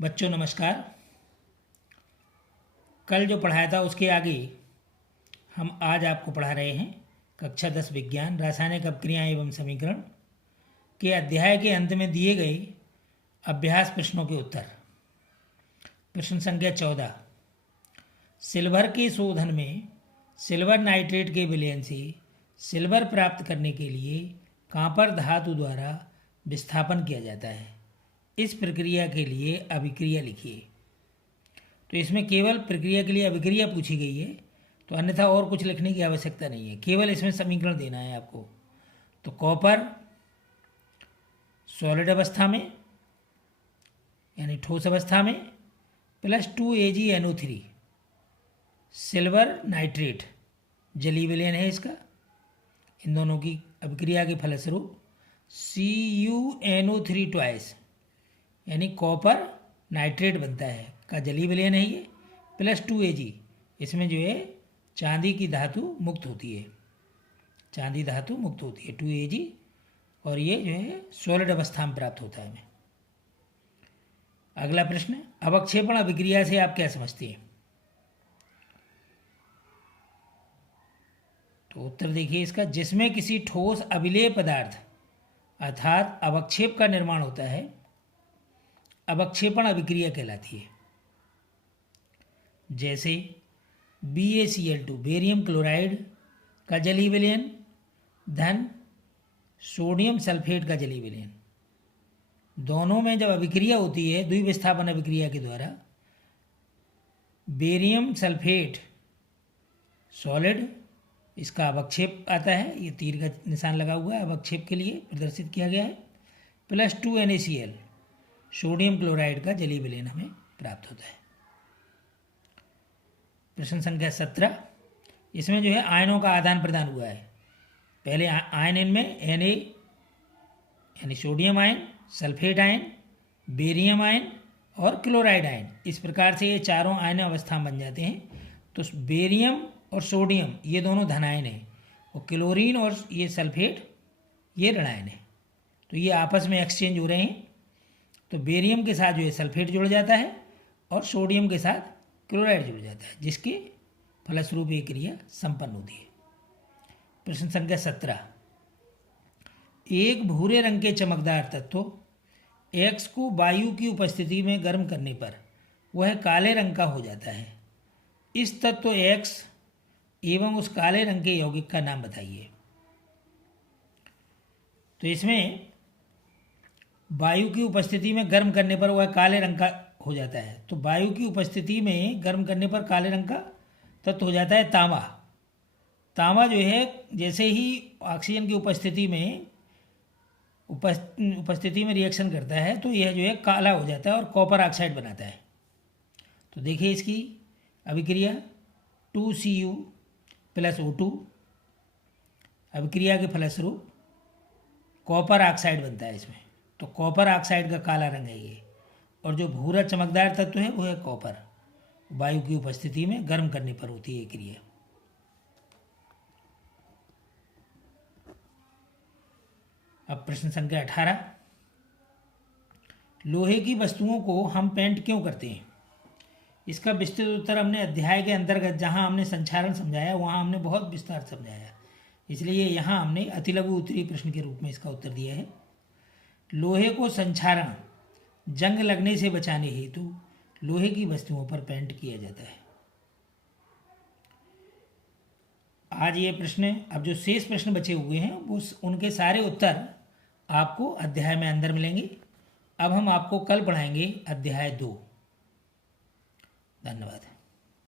बच्चों नमस्कार। कल जो पढ़ाया था उसके आगे हम आज आपको पढ़ा रहे हैं कक्षा 10 विज्ञान रासायनिक अपक्रियाएं एवं समीकरण के अध्याय के अंत में दिए गए अभ्यास प्रश्नों के उत्तर। प्रश्न संख्या 14। सिल्वर के शोधन में सिल्वर नाइट्रेट के विलयन से सिल्वर प्राप्त करने के लिए कॉपर धातु द्वारा विस्थापन किया जाता है। इस प्रक्रिया के लिए अभिक्रिया लिखिए। तो इसमें केवल प्रक्रिया के लिए अभिक्रिया पूछी गई है, तो अन्यथा और कुछ लिखने की आवश्यकता नहीं है, केवल इसमें समीकरण देना है आपको। तो कॉपर सॉलिड अवस्था में यानी ठोस अवस्था में प्लस 2AgNO3 सिल्वर नाइट्रेट जलीय विलयन है इसका। इन दोनों की अभिक्रिया के फलस्वरूप CuNO3 ट्वाइस यानी कॉपर नाइट्रेट बनता है का जलीय विलयन है ये, प्लस 2Ag। इसमें जो है चांदी की धातु मुक्त होती है, चांदी धातु मुक्त होती है 2Ag, और ये जो है सॉलिड अवस्था में प्राप्त होता है हमें। अगला प्रश्न, अवक्षेपण अभिक्रिया से आप क्या समझते हैं? तो उत्तर देखिए इसका, जिसमें किसी ठोस अभिलेय पदार्थ अर्थात अवक्षेप का निर्माण होता है, अवक्षेपण अभिक्रिया कहलाती है। जैसे BaCl2 बेरियम क्लोराइड का जलीय विलयन धन सोडियम सल्फेट का जलीय विलयन, दोनों में जब अभिक्रिया होती है द्विविस्थापन अभिक्रिया के द्वारा, बेरियम सल्फेट सॉलिड इसका अवक्षेप आता है, ये तीर का निशान लगा हुआ है, अवक्षेप के लिए प्रदर्शित किया गया है, प्लस 2NaCl सोडियम क्लोराइड का जलीय विलयन हमें प्राप्त होता है। प्रश्न संख्या 17, इसमें जो है आयनों का आदान प्रदान हुआ है। पहले आयन इनमें Na यानी sodium ion, sulphate ion, barium ion और क्लोराइड आयन, इस प्रकार से ये चारों आयन अवस्था बन जाते हैं। तो बेरियम और सोडियम ये दोनों धनायन हैं, और क्लोरीन और ये सल्फेट ये ऋणायन है। तो ये आपस में एक्सचेंज हो रहे हैं। तो बेरियम के साथ जो है सल्फेट जुड़ जाता है और सोडियम के साथ क्लोराइड जुड़ जाता है, जिसके फलस्वरूप ये क्रिया संपन्न होती है। प्रश्न संख्या 17, एक भूरे रंग के चमकदार तत्व X को वायु की उपस्थिति में गर्म करने पर वह काले रंग का हो जाता है। इस तत्व X एवं उस काले रंग के यौगिक का नाम बताइए। तो इसमें वायु की उपस्थिति में गर्म करने पर वह काले रंग का हो जाता है। तो वायु की उपस्थिति में गर्म करने पर काले रंग का तत्व हो जाता है तांबा। तांबा जो है जैसे ही ऑक्सीजन की उपस्थिति में रिएक्शन करता है तो यह जो है काला हो जाता है और कॉपर ऑक्साइड बनाता है। तो देखिए इसकी अभिक्रिया 2Cu प्लस O2, अभिक्रिया के फलस्वरूप कॉपर ऑक्साइड बनता है इसमें। तो कॉपर ऑक्साइड का काला रंग है ये, और जो भूरा चमकदार तत्व है वो है कॉपर, वायु की उपस्थिति में गर्म करने पर होती है ये क्रिया। अब प्रश्न संख्या 18, लोहे की वस्तुओं को हम पेंट क्यों करते हैं? इसका विस्तृत उत्तर हमने अध्याय के अंतर्गत जहां हमने संक्षारण समझाया वहां हमने बहुत विस्तार समझाया, इसलिए यहाँ हमने अतिलघु उत्तरीय प्रश्न के रूप में इसका उत्तर दिया है। लोहे को संक्षारण जंग लगने से बचाने हेतु लोहे की वस्तुओं पर पेंट किया जाता है। आज ये प्रश्न, अब जो शेष प्रश्न बचे हुए हैं वो उनके सारे उत्तर आपको अध्याय में अंदर मिलेंगे। अब हम आपको कल पढ़ाएंगे अध्याय 2। धन्यवाद।